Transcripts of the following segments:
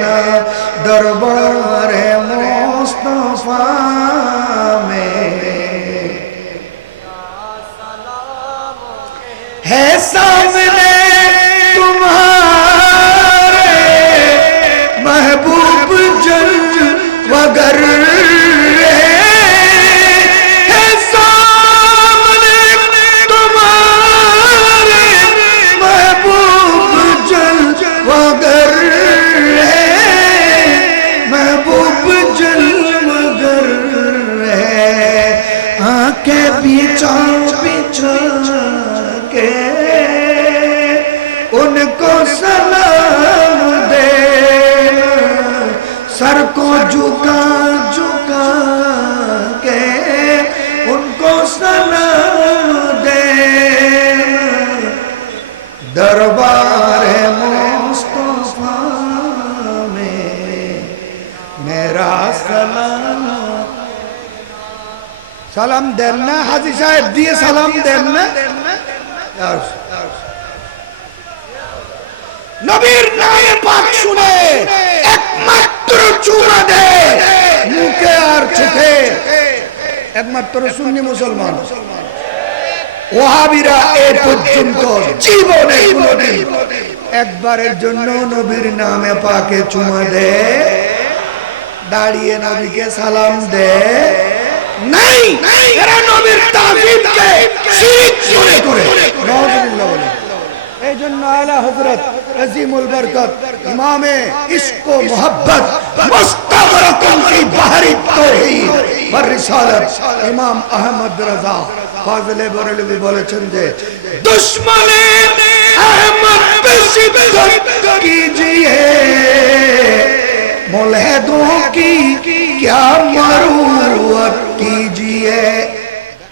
না দরবারে মোস্তফা মে। হে সামনে दरबार मुस्तफा में मेरा सलाम সালাম দেন না হাজি সাহেব দিয়ে সালাম দেন না নবীর নামে পাক শুনে একমাত্র চুমা দে মুখে আর চোখে একমাত্র সুন্নি মুসলমান ওহাবিরা এ পর্যন্ত জীবনে কোনোদিন একবারের জন্য নবীর নামে পাকে চুমা দে। দাঁড়িয়ে নবীকে সালাম দে। নাই! এরা নবীর তাজিমকে শিরিক মনে করে। নাউজুবিল্লাহ বলে। এই জন্য আলা হযরত আজিমুল বরকত ইমামে ইশক ও মোহব্বত ফি বাহরি তাওহীদ ওয়ার রিসালাত ইমাম আহমদ রাজা। ফাজলে বরেলভি বলেছেন যে দুশ্মনে আহমদ पे शिद्दत कीजिए मुलहदों की क्या मरूरत कीजिए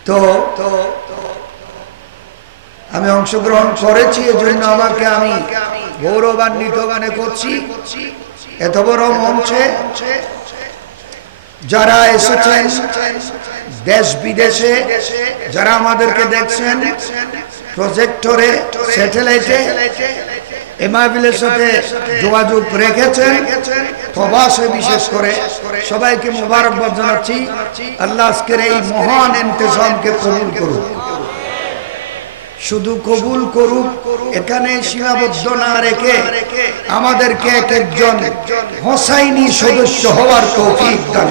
তো আমি অংশগ্রহণ করেছি এজন্য আমাকে আমি গৌরবান্বিত গানে করছি এত বড় মঞ্চে যারা এসেছেন দেশ বিদেশে, যারা আমাদেরকে দেখছেন প্রজেক্টরে স্যাটেলাইটে এমাবিলের সাথে যোগাযোগ রেখেছেন প্রবাসে বিশেষ করে। সবাইকে মোবারকবাদ জানাচ্ছি। আল্লাহ আজকের এই মহান ইন্তজামকে কবুল করুক। শুধু কবুল করুক, এখানে সীমাবদ্ধ না রেখে আমাদেরকে এক একজন হোসাইনি সদস্য হওয়ার তৌফিক দান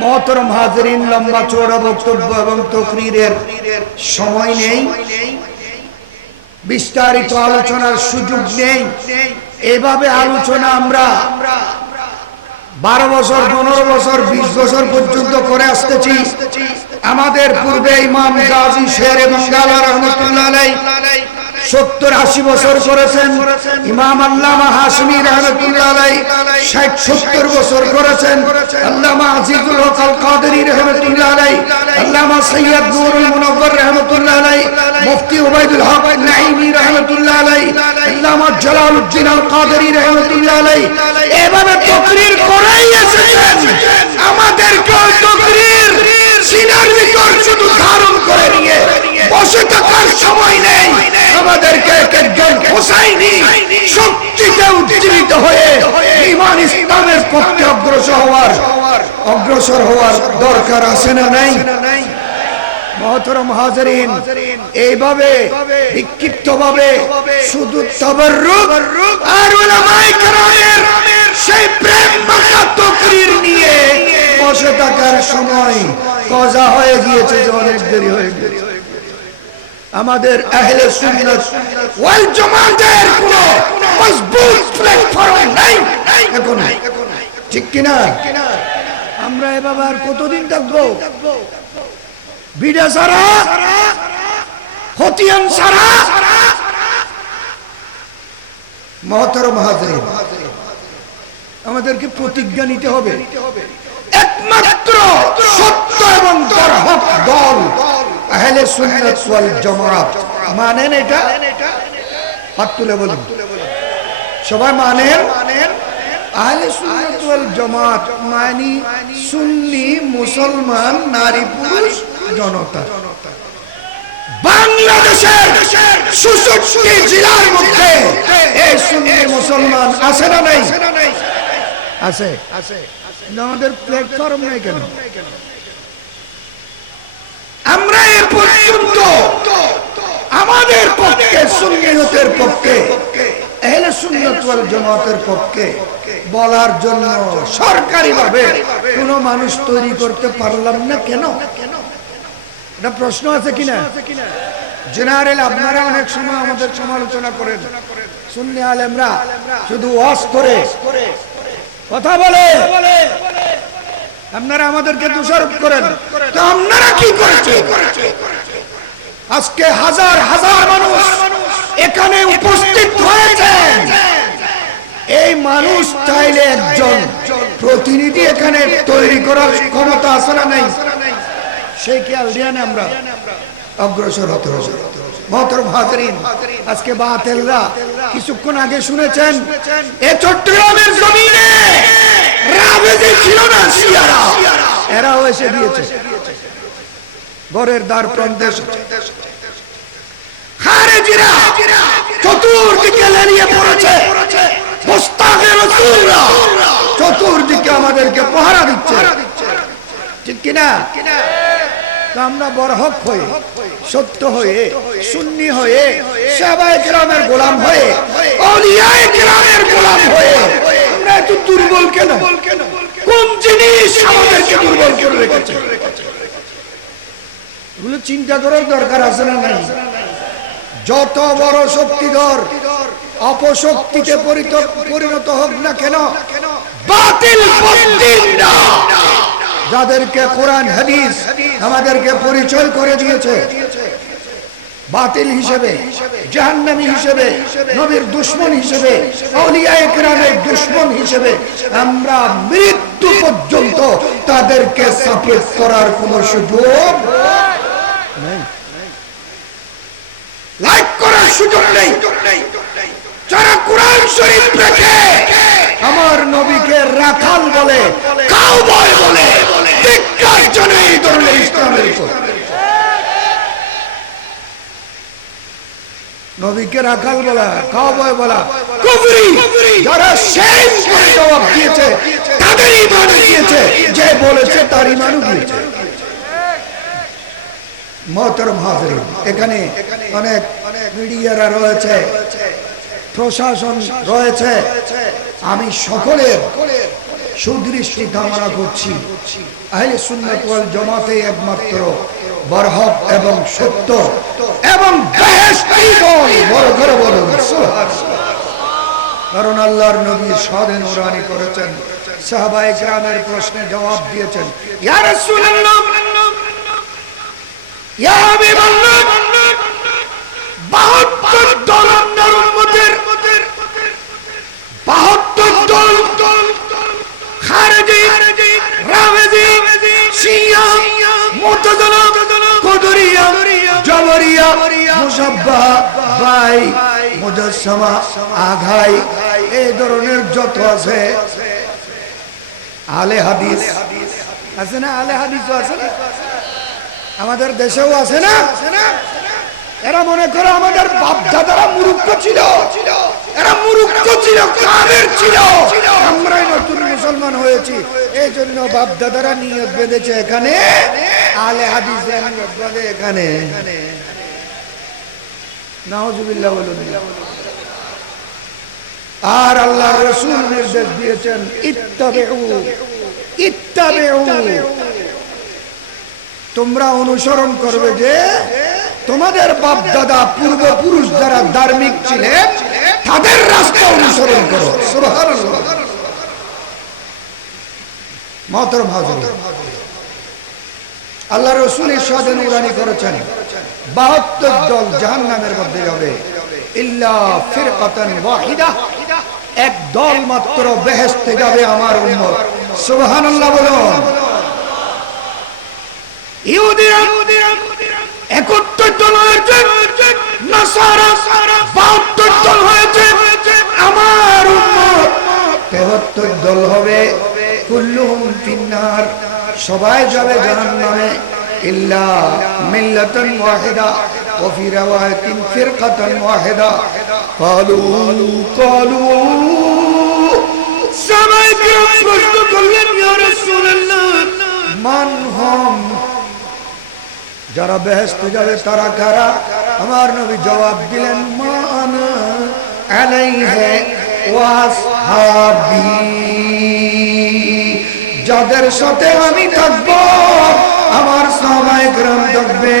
মহতরম হাজরিন, লম্বা চৌড়া বক্তব্য এবং তকরিরের সময় নেই। বিস্তারিত আলোচনার সুযোগ নেই। এভাবে আলোচনা আমরা বারো বছর, পনেরো বছর, বিশ বছর পর্যন্ত করে আসতেছি। আমাদের পূর্বে ইমাম গাজী শের বঙ্গাল গালা রহমতুল্লাহ সত্তর আশি বছর করেছেন। ইমাম আল্লামা হাসমি রহমতুল্লাহ ষাট সত্তর বছর করেছেন। আল্লামা আজিজুল হক আল কাদেরি রহমতুল্লাহ সৈয়দ নুরুল মুনব্বর রহমতুল্লাহ আলাই, মুফতি উবাইদুল হক নাইমি রহমতুল্লাহ আলাই, আল্লামা জালালউদ্দিন আল কাদেরি রহমতুল্লাহ আলাই, এভাবে তকরির করেই এসেছেন। আমাদেরকে ওই তকরির সিনার ভিতর শুধু ধারণ করে নিয়ে বসে থাকার সময় নেই। আমাদেরকে এক একজন হোসাইনি শক্তিতে উজ্জীবিত হয়ে ইমান ইসলামের পক্ষে অগ্রসর হওয়ার অগ্রসর হওয়ার দরকার আছে না নাই? মহতরম হাজারিন এইভাবে বিক্ষিপ্ত ভাবে শুধু তবরুক আর উলামায়ে কেরামের সেই প্রেম মাখা তকরির নিয়ে বসে থাকার সময় কজা হয়ে গিয়েছে যে অনেক দেরি হয়ে গিয়েছে। আমাদের আহলে সুন্নাত ওয়াল জামাতের কোনো মজবুত প্ল্যাটফর্ম নাই। এখন ঠিক কিনা? আমরা এভাবে আর কতদিন থাকব? সারা সারা মহতর আমাদেরকে প্রতিজ্ঞা নিতে হবে। একমাত্র সত্য এবং দল আহলে মানেন এটা? হাত তুলে বলুন। সবাই মানেন? আহলে মানে সুন্নি, মুসলমান, নারী, পুরুষ জনতা। বাংলাদেশের সুষট্টি জেলার মধ্যে এই মুসলমান আছে না নাই? আছে। কিন্তু আমাদের প্ল্যাটফর্ম নেই কেন? আমরা এ পর্যন্ত আমাদের পক্ষে সুন্নিয়তের পক্ষে এহলে সুন্নত ওয়াল জামাতের পক্ষে বলার জন্য সরকারি ভাবে কোন মানুষ তৈরি করতে পারলাম না কেন? এটা প্রশ্ন আছে কিনা জেনারেল আপনারা অনেক সময় আমাদের সমালোচনা করেন। সুন্নি আলেমরা শুধু ওয়াজ করে। কথা বলে। আপনারা আমাদেরকে দোষারোপ করেন। তো আপনারা কি করেছেন? আজকে হাজার হাজার মানুষ এখানে উপস্থিত হয়েছেন এই মানুষ চাইলে একজন প্রতিনিধি এখানে তৈরি করার ক্ষমতা আছে না নাই? সেই খেয়াল দিয়ে না আমরা? অগ্রসর হতে হবে। মহতরম হাজরিন আজকে বাতেলরা কিছুক্ষণ আগে শুনেছেন এ চট্টগ্রামের জমিনে রাবেজি ছিল না শিয়ারা। এরাও এসে দিয়েছে ঘরের দ্বার প্রান্তে খারেজিরা চতুর্দিকে লেলিয়ে পড়েছে। মোস্তাকে রসুলরা চতুর্দিকে আমাদেরকে পহারা দিচ্ছে। ঠিক কিনা? আমরা বরহক হয়ে, সত্য হয়ে, সুন্নি হয়ে সবাই গ্রামের গোলাম হয়ে গ্রামের গোলাম হয়ে, আমরা এত দুর্বল কেন? কোন জিনিস আমাদেরকে দুর্বল করে রেখেছে? এগুলো চিন্তা করার দরকার আছে না নাই? যত বড় শক্তিধর অপশক্তিতে পরিণত হোক না কেন, বাতিল না। যাদেরকে কোরআন, হাদিস আমাদেরকে পরিচয় করে দিয়েছে। বাতিল হিসেবে, জাহান্নামী হিসেবে, নবীর দুশ্মন হিসেবে আউলিয়া একরামের দুশ্মন হিসেবে আমরা মৃত্যু পর্যন্ত তাদেরকে সাপোর্ট করার কোন সুযোগ লাইক করার সুযোগ নেই। যারা কোরআন শরীফ রেখে আমার নবীকে রাখাল বলে কাউবয় বলে, ধিক্কার এই ধরনের ইসলামের নবীকে রাখাল বলা কাউবয় বলা যারা করে জবাব দিয়েছে, তাদের ইমান দিয়েছে যে বলেছে তার ইমানও দিয়েছে মহতরম হাজরিন, এখানে অনেক মিডিয়ারা রয়েছে। প্রশাসন রয়েছে। আমি সকলের সুদৃষ্টি কামনা করছি। জামাতে একমাত্র বরহক এবং সত্য এবং কারণ আল্লাহর নবী সাধে নুরানি করেছেন। সাহাবায়ে গ্রামের প্রশ্নে জবাব দিয়েছেন, ইয়া রাসূলুল্লাহ, ইয়া হাবিবাল্লাহ বাহাত্তর দল আপনার উম্মতের, বাহাত্তর দল খারেজি রামেজি শিয়া মুতাজালা কদরিয়া জবরিয়া মুসাব্বা আছে, আলে আছে না? আলে হাদিসও আছে না? আমাদের দেশেও আছে না? এরা মনে করে আমাদের বাপ দাদারা মুরুক্ষ ছিল। এরা মুরুক্ষ ছিল, কাদের ছিল? আমরাই নতুন মুসলমান হয়েছি। এই জন্য বাপ দাদারা নিয়ত বেঁধেছে এখানে। আলে হাদিস নিয়ত বেঁধে এখানে। নাউজুবিল্লাহ বলুন। আর আল্লাহ রসুল নির্দেশ দিয়েছেন, ইত্তাবেউ ইত্তাবেউ। তোমরা অনুসরণ করবে যে তোমাদের বাপ দাদা পূর্বপুরুষ যারা ধার্মিক ছিলেন, তাদের রাস্তা অনুসরণ করো। আল্লাহ রসুল ইরশাদে নুরানি করেছেন, বাহাত্তর দল জাহান্নামের মধ্যে যাবে। ইল্লা ফিরকাতান ওয়াহিদা। এক দল মাত্র বেহেশতে যাবে আমার উম্মত। সুবহানাল্লাহ বলুন ইহুদিরা একত্তর দল হয়েছে নাসারা বাহাত্তর দল হয়েছে আমার উম্মত তেহত্তর দল হবে কুল্লুহুম ফিন্নার সবাই যাবে জাহান্নামে ইল্লা মিল্লাতান ওয়াহিদা وفي رواية فرقة واحدة قالوا قالوا সবাই প্রশ্ন করলেন ইয়া রাসূলুল্লাহ যারা বেহেশতে যাবে, তারা কারা? আমার নবী জবাব দিলেন, মান যাদের সাথে আমি থাকব, আমার সবাই গ্রাম থাকবে,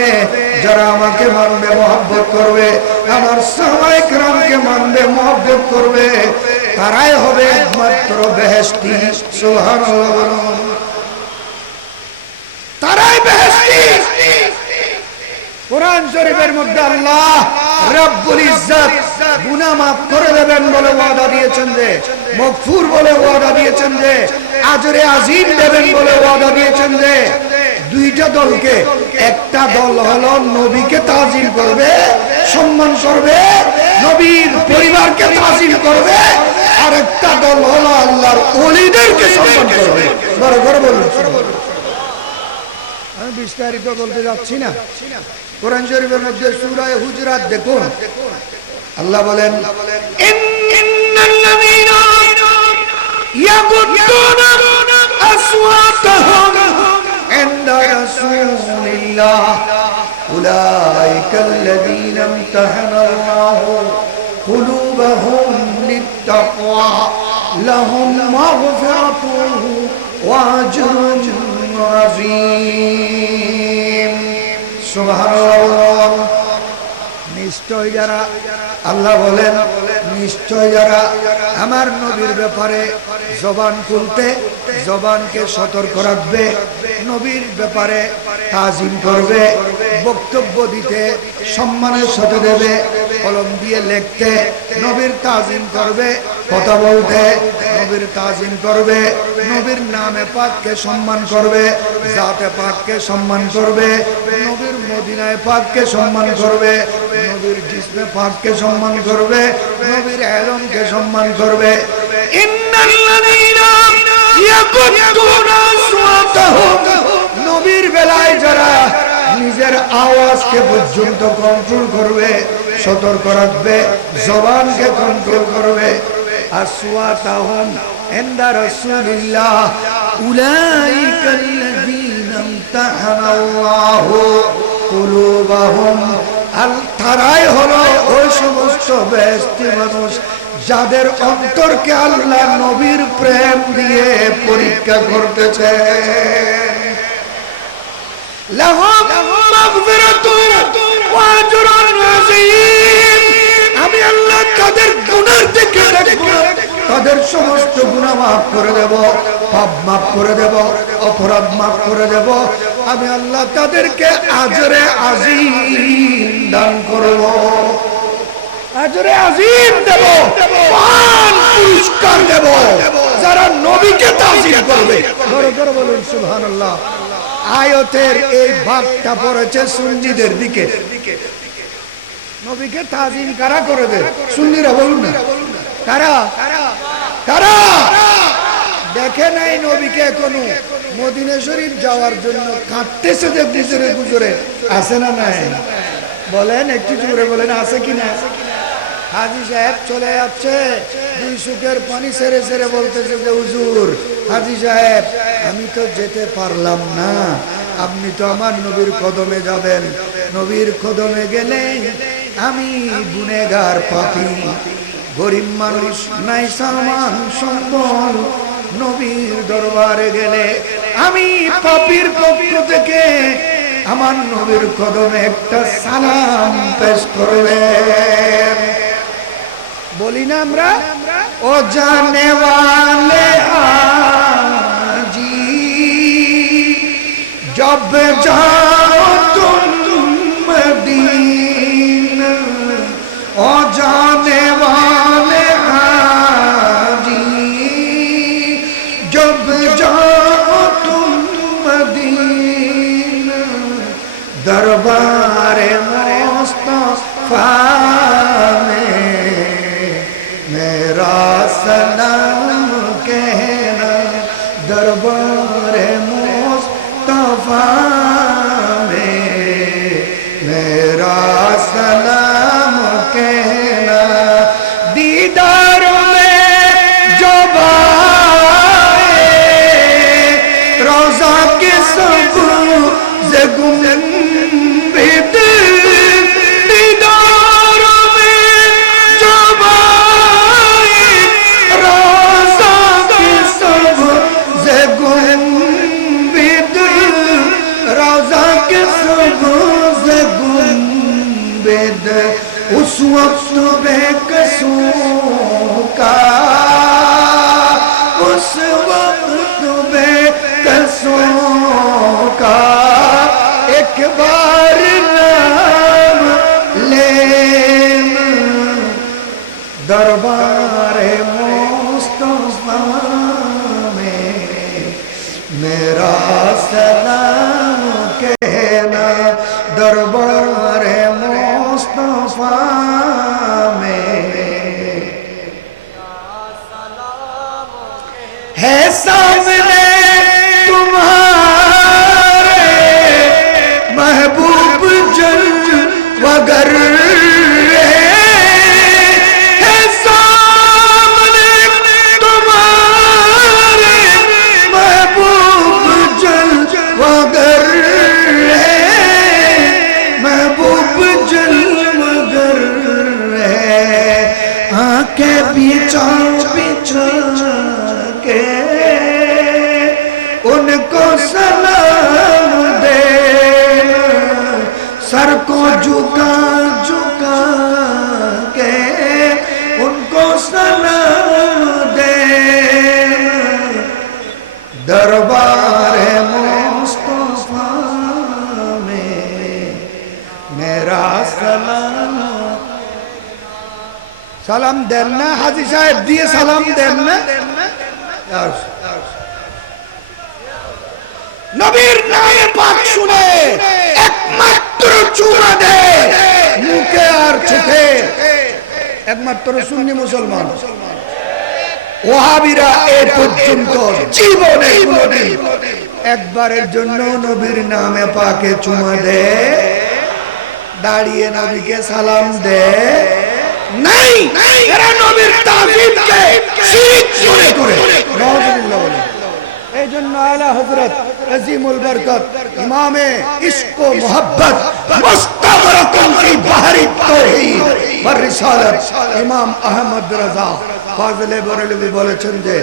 যারা আমাকে মানবে, মহব্বত করবে, আমার সবাই গ্রামকে মানবে, মহব্বত করবে, তারাই হবে একমাত্র বেহেস্তি বলুন। তারাই বেহেস্তি কোরআন শরীফের মধ্যে আল্লাহ রব্বুল ইজ্জত গুনাহ মাফ করে দেবেন বলে ওয়াদা দিয়েছেন যে মগফুর বলে ওয়াদা দিয়েছেন যে, আজরে আজিম দেবেন বলে ওয়াদা দিয়েছেন যে, দুইটা দলকে, একটা দল হলো নবীকে তাজিম করবে, সম্মান করবে, নবীর পরিবারকে তাজিম করবে আর একটা দল হলো আল্লাহর ওলিদেরকে সম্মান করবে। বড় বড় বলুন। বিস্তারিত বলতে যাচ্ছি না। কোরআন শরীফের মধ্যে সূরায়ে হুজরাত দেখুন আল্লাহ বলেন ইন্নাল্লাযীনা ইয়াগুদ্দুনা আসওয়াতাহুম ইনদা রাসূলিল্লাহ উলাইকাল্লাযীনা ইমতাহানাল্লাহু قلوبهم للتقوى لهم مغفرة وأجر عظيم সুবহানাল্লাহ নিশ্চয় যারা আল্লাহ বলেন, নিশ্চয় যারা আমার নবীর ব্যাপারে জবান খুলতে, জবানকে সতর্ক রাখবে, নবীর ব্যাপারে তাজিম করবে, বক্তব্য দিতে, সম্মানের সাথে দেবে, কলম দিয়ে লিখতে, নবীর তাজিম করবে, কথা বলতে, নবীর তাজিম করবে, নবীর নামে পাককে সম্মান করবে, জাতে পাককে সম্মান করবে, নবীর মদিনায় পাককে সম্মান করবে, নবীর জিসমে পাককে সম্মান করবে, নবীর আলমকে সম্মান করবে। নবীর বেলায় যারা নিজের আওয়াজকে পর্যন্ত কন্ট্রোল করবে, সতর্ক রাখবে, জবানকে কন্ট্রোল করবে। আর আসওয়াতাহুম ইনদা রাসূলিল্লাহ। উলাইকাল্লাযীনা ইমতাহানাল্লাহু। কুলুবাহুম। আর তারাই হলো ওই সমস্ত ব্যস্তি মানুষ, যাদের অন্তরকে আল্লাহ নবীর প্রেম দিয়ে পরীক্ষা করতেছে। আমি আল্লাহ তাদের থেকে দেখব, তাদের সমস্ত গুনাহ মাফ করে দেব, পাপ মাফ করে দেব, অপরাধ মাফ করে দেব আমি আল্লাহ তাদেরকে আজরে আজিম দান করব। আজরে আজিম দেব মহান পুরস্কার দেব, যারা নবীকে তাজিম করবে। ধরো ধরো বলুন, সুবহানাল্লাহ। আয়তের এই ভাগটা পড়েছে সুন্নিদের দিকে। নবীকে তাজিম কারা করে দে সুন্নিরা বলুন না। কারা? কারা? দেখে নাই নবীকে এখনও। মদিনা যাওয়ার জন্য কাঁদতেছে যে গুজরে গুজরে আছে না নাই? বলেন, একটু জোরে বলেন, আছে কি না? হাজি সাহেব চলে যাচ্ছে। দুই সুখের পানি সেরে সেরে বলতেছে যে, হুজুর, হাজি সাহেব, আমি তো যেতে পারলাম না। আপনি তো আমার নবীর কদমে যাবেন। নবীর কদমে গেলে আমি গুনেগার পাপি। গরিব মানুষ নাই সামান সম্বল। নবীর দরবারে গেলে আমি পাপির পক্ষ থেকে আমার নবীর কদমে একটা সালাম পেশ করবে বলি না আমরা? ও জানে জব জা میں ہے۔ سامنے সালাম দেন না, হাজি সাহেব দিয়ে সালাম দেন না। নবীর নামে পাক শুনে একমাত্র চুমা দে, মুখে আর চোখে। একমাত্র সুন্নি মুসলমান। ওহাবিরা এ পর্যন্ত জীবনে একবারের জন্য নবীর নামে পাকে চুমা দে। দাঁড়িয়ে নবীকে সালাম দে। নাই এরা নবীর তাজিমকে শিরক মনে করে নাউজুবিল্লাহ বলে এই জন্য আলা হযরত আজিমুল বরকত ইমামে ইশক ও মোহাব্বত মুস্তাগরাকুম ফি বাহরি তাওহীদ ওয়ার রিসালাত ইমাম আহমদ রাজা ফাজলে বরেলভী বলেছেন যে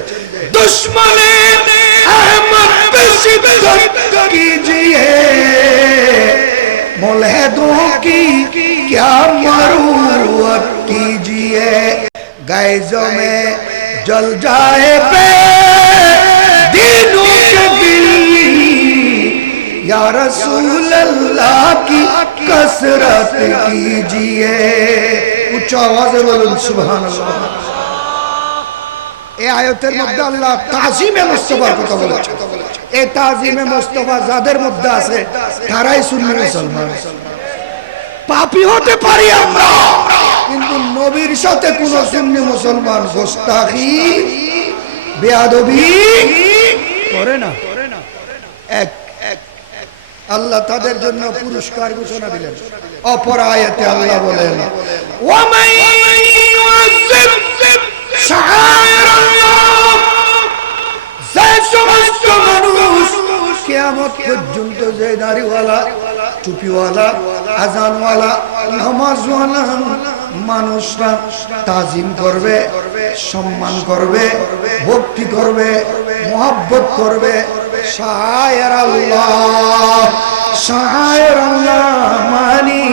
দুশ্মনে আহমদ पे शिद्दत कीजिए मुलहदों की क्या मरूवत कीजिए गैजों में जल जाए पे दिलों के दिल या रसूल अल्लाह की कसरत कीजिए উচ্চ আওয়াজে বলুন সুবহানাল্লাহ এই আয়াতের মধ্যে আল্লাহ তাজিমে মুস্তফার কথা বলেছে এই তাজিমে মুস্তফা যাদের মধ্যে আছে তারাই সুন্নি মুসলমান পাপি হতে পারি আমরা। কিন্তু নবীর সাথে কোন সুন্নি মুসলমান গোস্তাখি, বেয়াদবি করে না। এক আল্লাহ তাদের জন্য পুরস্কার ঘোষণা দিলেন। অপর আয়াতে আল্লাহ বলেন সমস্ত মানুষ কিয়ামত পর্যন্ত যে দাড়িওয়ালা টুপিওয়ালা, আজানওয়ালা, নামাজওয়ালা, মানুষরা তাজিম করবে, সম্মান করবে, ভক্তি করবে, মোহাব্বত করবে। শায়ের আল্লাহ শায়ের আল্লাহ মানি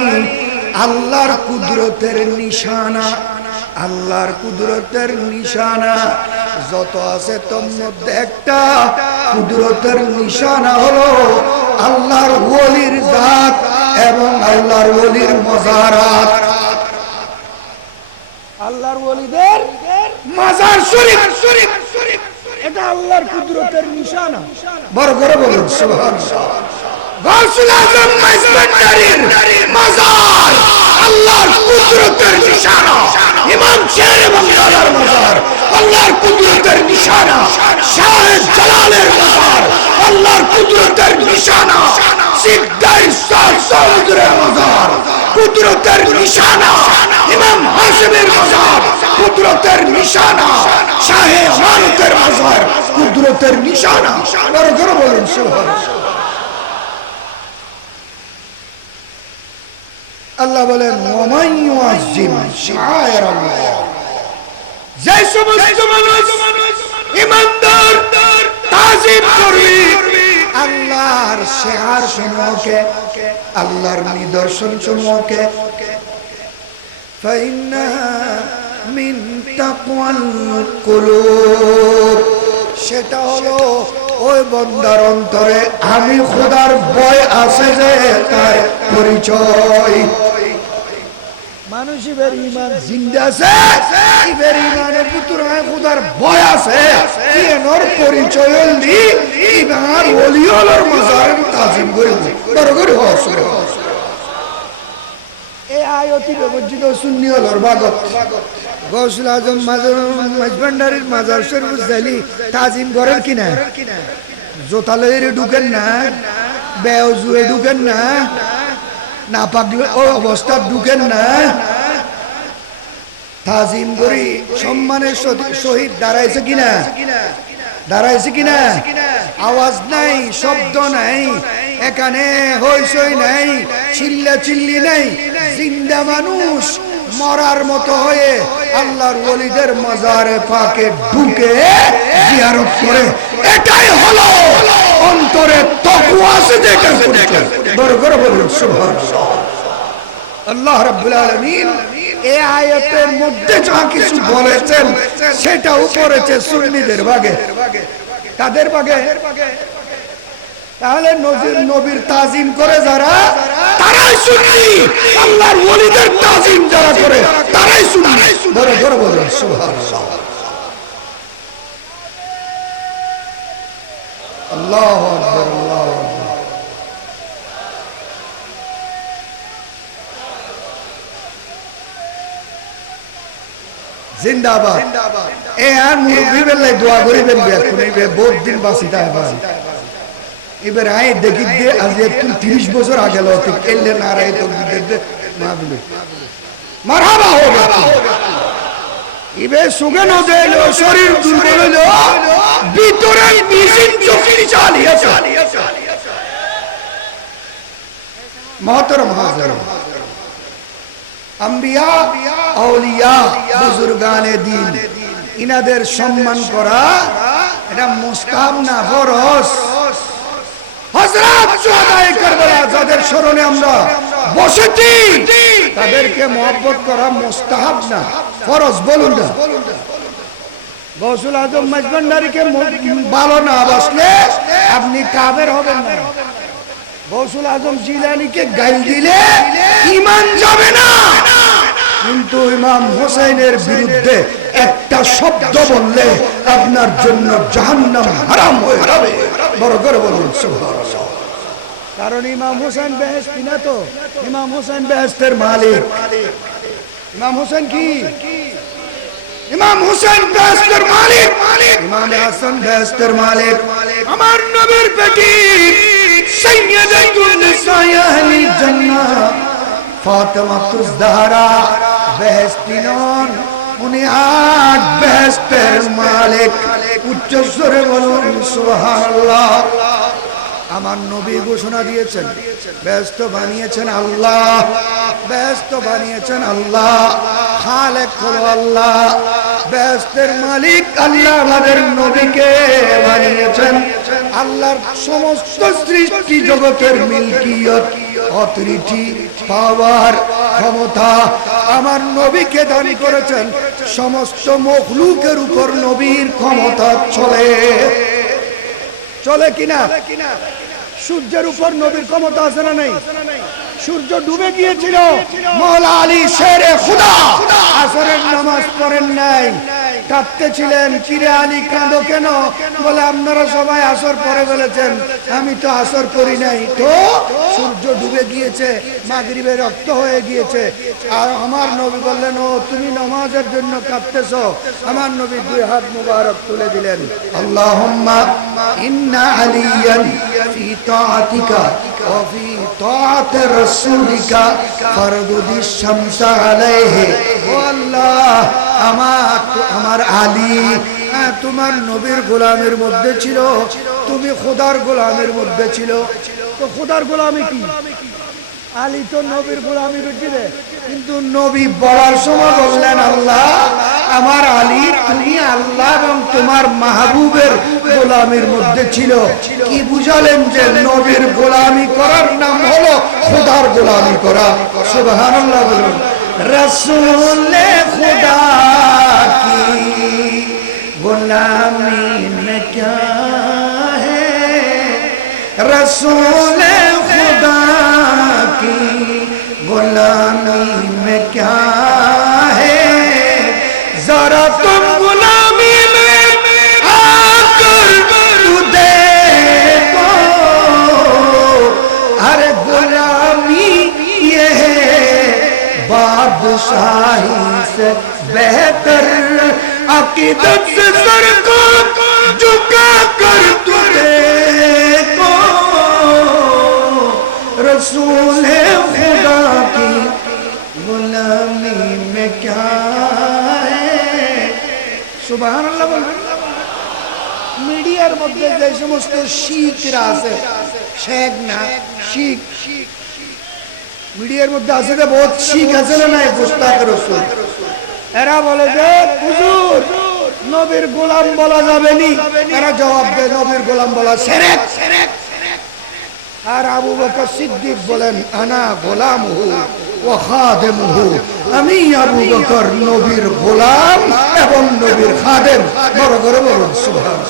আল্লাহর কুদরতের নিশানা, আল্লাহর কুদরতের নিশানা। যত আছে তোর মধ্যে একটা কুদরতের নিশানা হলো আল্লাহর ওলির দাঁত এবং আল্লাহর ওলির মজারাত আল্লাহর ওলিদের মাজার শরীফ শরীফ, এটা আল্লাহর কুদরতের নিশানা। বড় করে বলুন, সুবহানাল্লাহ। গাউসুল আজম মাইজবান্ডারির মাজার। আল্লাহর কুদরতের নিশানা। ইমাম শের এবং দাদার মাজার। আল্লাহর কুদরতের নিশানা। শাহ জালালের মাজার। আল্লাহর কুদরতের নিশানা। সিদ্ধাই শাহ সৌদরের মাজার। কুদরতের নিশানা। ইমাম হাসিমের মাজার। কুদরতের নিশানা। শাহে আমানতের মাজার। কুদরতের নিশানা। বড় করে বলুন, সুবহানাল্লাহ। আল্লাহ বলেন যে সমস্ত মানুষ ইমানদার তাজিম করবে আল্লাহর শেয়ার সমূহকে আল্লাহর নিদর্শন সমূহকে সেটা হলো ওই বন্দার অন্তরে আমি খোদার ভয় আছে যে তার পরিচয়। মানুষ ইবের ইমান জিন্দা আছে। ইবের ইমানের ভিতরে খোদার ভয় আছে। ইয়েনর পরিচয় হলি ইবার ওলি হলর মাজার তাজিম করে বড় করে হসুর এই আয়তি ব্যবজ্জিত সুন্নি হলর বাগত। গৌসুল আজম মাজার মাঝভান্ডারির মাজার শরীফ জালি তাজিম করেন কিনা জোতালের ঢুকেন না বেউজুয়ে ঢুকেন না না পাকলে ও অবস্থা ঢুকেন না। তাজিম করি সম্মানের শহীদ দাঁড়াইছে কিনা? দাঁড়াইছে কিনা? আওয়াজ নাই, শব্দ নাই, এখানে হইসই নাই চিল্লা চিল্লি নাই, জিন্দা মানুষ মরার মতো হয়ে আল্লাহর ওলিদের মাজারে পাকে ঢুকে জিয়ারত করে। এটাই হলো অন্তরে তকওয়া আছে যেটা বড় করে বলুন আল্লাহ রাব্বুল আলামিন এই আয়াতের মধ্যে যা কিছু বলেছেন, সেটাও করেছে সুন্নিদের ভাগে তাদের ভাগে তাহলে নবীর তাজিম করে যারা তারাই সুন্নি। আল্লাহর ওলিদের তাজিম যারা করে তারাই সুন্নি। বড় বড় বলুন সুবহানাল্লাহ। আল্লাহু আকবার আল্লাহু আকবার। জিন্দাবাদ। এ আর মুরব্বী বেলায় দোয়া করিবেন এখন এই বহুত দিন বাঁচি তাই ভাই। এবার আয় দেখি দে, আজ তুই তিরিশ বছর আগে এলে না রায় তো মা বলে। মারহাবা হোগা ইবে সুগেন দেল শরীর দুর্বল হলো ভিতরে মিশিন চক্রি চালিয়েছে। মহতরম হাজার। আম্বিয়া, আউলিয়া, বুজুর্গানে দিন। ইনাদের সম্মান করা, এটা মুস্তাহাব না, ফরজ। তাদেরকে মহব্বত করা মুস্তাহাব না, ফরজ বলুন আজম ভালো না বসলে আপনি কাবের হবেন না। গৌসুল আজম জিলানিকে গাইল দিলে ইমান যাবে না। কিন্তু ইমাম হোসেনের বিরুদ্ধে একটা শব্দ বললে আপনার জন্য জাহান্নাম হারাম হয়ে যাবে। বড় করে। কারণ ইমাম হোসেন বেহেস্তি না তো? ইমাম হোসেন বেহেস্তের মালিক। ইমাম হোসেন কি? ইমাম হোসেন বেহেস্তি নন উনি আট বেহেস্তের মালিক উচ্চ স্বরে বলুন সুবহানাল্লাহ। আমার নবী ঘোষণা দিয়েছেন, ব্যস্ত বানিয়েছেন আল্লাহ, ব্যস্ত বানিয়েছেন আল্লাহ, খালেক আল্লাহ, ব্যস্তের মালিক আল্লাহ আমাদের নবীকে বানিয়েছেন। আল্লাহর সমস্ত সৃষ্টি জগতের মিল্কিয়ত, অথরিটি, পাওয়ার, ক্ষমতা আমার নবীকে দান করেছেন। সমস্ত মখলুকের উপর নবীর ক্ষমতা চলে। চলে কিনা? সূর্যের উপর নবীর ক্ষমতা আছে না নাই? সূর্য ডুবে গিয়েছিল। মহলা আলী শেরে খুদা। আসরের নামাজ পড়েন নাই। কাঁদতেছিলেন, কিরে আলী, কাঁদো কেন? বলে, আপনারা সবাই আসর পরে বলেছেন, আমি তো আসর করি নাই। তো সূর্য ডুবে গিয়েছে, মাগরিবে রক্ত হয়ে গিয়েছে। আর আমার নবী বললেন, ও, তুমি নামাজের জন্য কাঁদতেছ। আমার নবী দুই হাত মুবারক তুলে দিলেন, আল্লাহুম্মা ইন্না আলিয়ান ফি তাআতিকা ওয়া ফি طاعت رسولك فرض دی الشمس علیہ ও আল্লাহ আমার আমার আলী হ্যাঁ, তোমার নবীর গোলামের মধ্যে ছিল তুমি খোদার গোলামের মধ্যে ছিল তো খোদার গোলামি কি আলী তো নবীর গোলামি রুচিলে কিন্তু নবী বলার সময় বললেন আল্লাহ আমার আলী তুমি আল্লাহ এবং তোমার মাহবুবের গোলামির মধ্যে ছিল কি বুঝালেন যে নবীর গোলামি করার নাম হলো খোদার গোলামি করা সুবহানাল্লাহ বলুন রসুল খুদা কি গোলামি में क्या है रसूल खुदा की गुलामी अकीदत से सर को झुका कर तू देखो रसूल खुदा की गुलामी में क्या है सुबह अल्लाह বলবেন মিডিয়ার মধ্যে যে সমস্ত শিখরা আছে শেখ না শিখ মিডিয়ার মধ্যে আছে যে বহুত শিখ আছে না নাই গোস্তাক রসুল এরা বলে যে হুজুর নবীর গোলাম বলা যাবে নি তারা জবাব দেয়, নবীর গোলাম বলা সেরেক। আর আবু বকর সিদ্দিক বলেন, আনা গোলাম হু ও খাদেম হু আমি আবু বকর নবীর গোলাম এবং নবীর খাদেম। বড় করে বলুন সুবহান